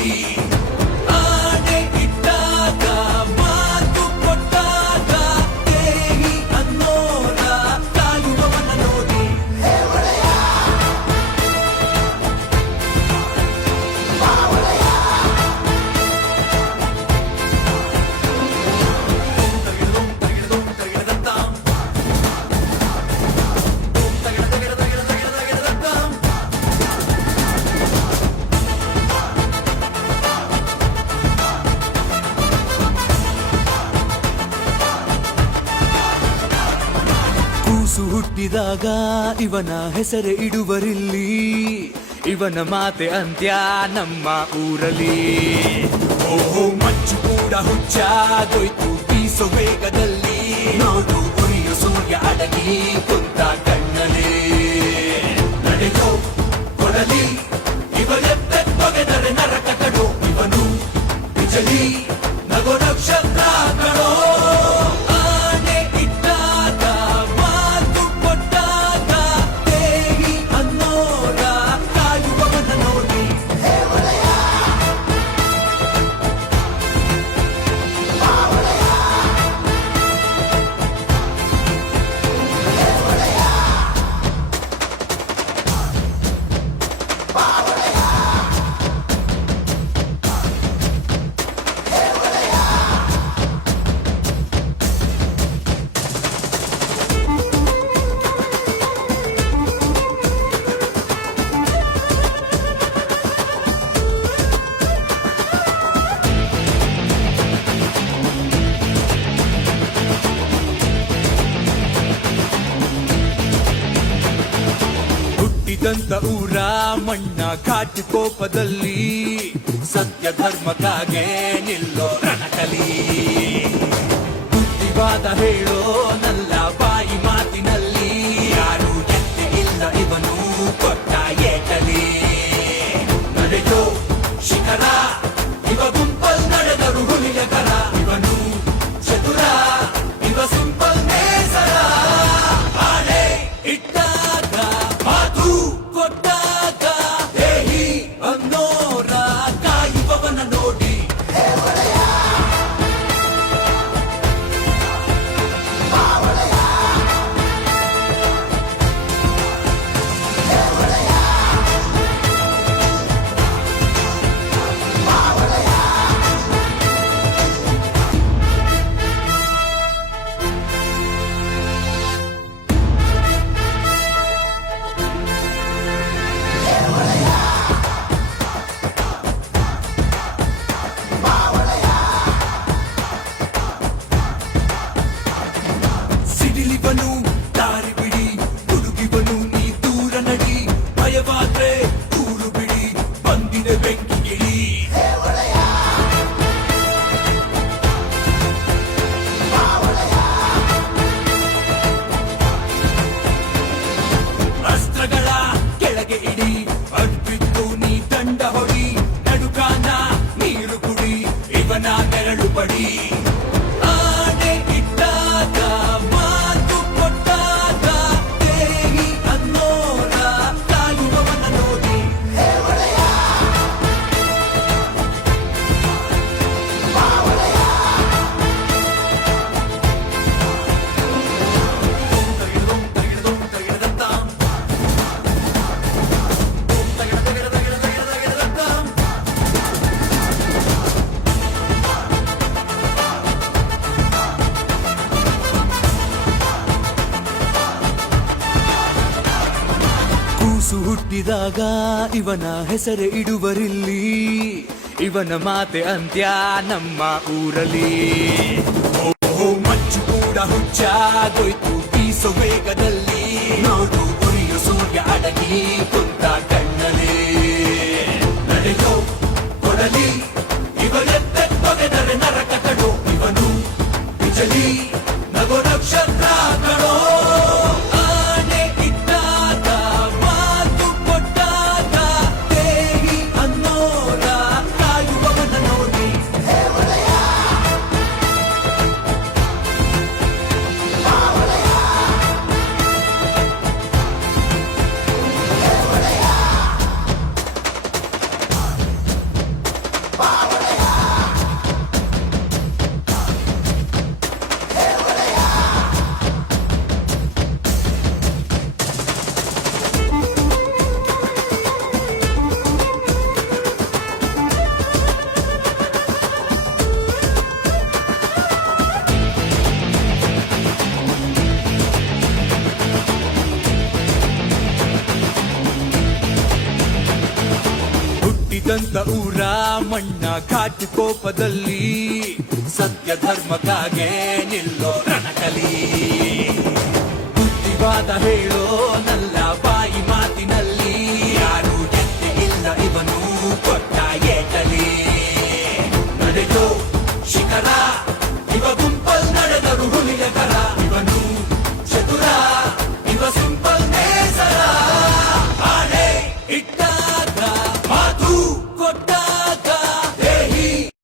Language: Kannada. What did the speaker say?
ನೋಡಿ. ಆಣೆ ಇಟ್ಟಾಗ ಮಾತು ಕೊಟ್ಟಾಗ ದೇಹಿ ಅನ್ನೋರ ಕಾಯುವವನ ನೋಡಿ. ಕೂಸು ಹುಟ್ಟಿದಾಗ ಇವನ ಹೆಸರೇ ಇಡುವರಿಲ್ಲಿ, ಇವನ ಮಾತೆ ಅಂತ್ಯ ನಮ್ಮ ಊರಲ್ಲಿ. ಓಹೋ ಮಂಚು ಕೂಡ ಹುಚ್ಚಾಗೋಯ್ತು ಬೀಸೋ ವೇಗದಲ್ಲಿ, ನೋಡು ಉರಿಯೋ ಸೂರ್ಯ ಅಡಗಿ ಕುಂತ ಕಣ್ಣಲ್ಲಿ. ನಡೆಯೋ ಕೊಡಲಿ ಇವರೆತ್ತೆ ತೊಗೆದರೆ ನರಕ ಕಡೋ, ಇವನು ಬಿಜಲಿ ನಗೋ ನಕ್ಷತ್ರ ಕಣೋ. ಆನೆ ಇಟ್ಟಾಗ ಮಾತು ಕೊಟ್ಟಾಗ ದೇಹಿ ಅನ್ನೋರ ಕಾಯುವವನ ನೋಡಿ. ಹುಟ್ಟಿದಂತ ಊರ ಮಣ್ಣ ಘಾಟಿ ಕೋಪದಲ್ಲಿ, ಸತ್ಯ ಧರ್ಮಕ್ಕಾಗೆ ನಿಲ್ಲೋ ರಣಕಲಿ. ಬುದ್ಧಿವಾದ ಹೇಳೋ ನಲ್ಲ ಬಾಯಿ ಮಾತಿನಲ್ಲಿ, ಯಾರು ಎತ್ತೆ ಇಲ್ಲ ಇವನು ಕೊಟ್ಟ ಏಟಲಿ. ನಡೆಯೋ ಶಿಖರ ಇವ ಗುಂಪಲ್ ನಡೆದರು ಹುಲಿಯ ಕರ, ಇವನು ಚತುರ ಇವ ಸಿಂಪಲ್ ನೇಸರ. ಆಣೆ ಇಟ್ಟಾಗ ಮಾತು ಕೊಟ್ಟಾಗ ದೇಹಿ ಅನ್ನೋರ ಕಾಯುವವನ ನೋಡಿ. ಸಿಡಿಲಿವನು ದಾರಿ ಬಿಡಿ, ಹುಡುಗಿವನು ನೀ ದೂರ ನಡಿ, ಭಯವಾದ್ರೆ ಊರು ಬಿಡಿ ಬಂದಿದೆ ಬೆಂಕಿ ಗಿಳಿ. ಅಸ್ತ್ರಗಳ ಕೆಳಗೆ ಇಡಿ, ಅಡ್ಬಿದ್ದು ನೀ ದಂಡ ಹೊಡಿ, ನಡುಕಾನ ನೀರು ಕುಡಿ ಇವನ ನೆರಳು ಪಡಿ. ಆನೆ ಇಟ್ಟಾಗ ಮಾತು ಕೊಟ್ಟಾಗ ದೇಹಿ ಅನ್ನೋರ ಕಾಯುವವನ ನೋಡಿ. ಕೂಸು ಹುಟ್ಟಿದಾಗ ಇವನ ಹೆಸರೇ ಇಡುವರಿಲ್ಲಿ, ಇವನ ಮಾತೆ ಅಂತ್ಯ ನಮ್ಮ ಊರಲ್ಲಿ. ಓಹೋ ಮಂಚು ಕೂಡ ಹುಚ್ಚಾಗೋಯ್ತು ಬೀಸೋ ವೇಗದಲ್ಲಿ, ನೋಡು ಉರಿಯೋ ಸೂರ್ಯ ಅಡಗಿ ಕುಂತ ಕಣ್ಣಲ್ಲಿ. ನಡೆಯೋ ಕೊಡಲಿ ಇವರೆತ್ತೆ ತೊಗೆದರೆ ನರಕ ಕಡೋ, ಇವನು ಬಿಜಲಿ ನಗೋ ನಕ್ಷತ್ರ ಕಣೋ. ಆನೆ ಇಟ್ಟಾಗ ಮಾತು ಕೊಟ್ಟಾಗ ದೇಹಿ ಅನ್ನೋರ ಕಾಯುವವನ ನೋಡಿ. ಹುಟ್ಟಿದಂತ ಊರ ಮಣ್ಣ ಘಾಟಿ ಕೋಪದಲ್ಲಿ ಸತ್ಯ ಧರ್ಮಕ್ಕಾಗೆ ನಿಲ್ಲೋ ರಣಕಲಿ ಬುದ್ಧಿವಾದ ಹೇಳೋ ನಲ್ಲ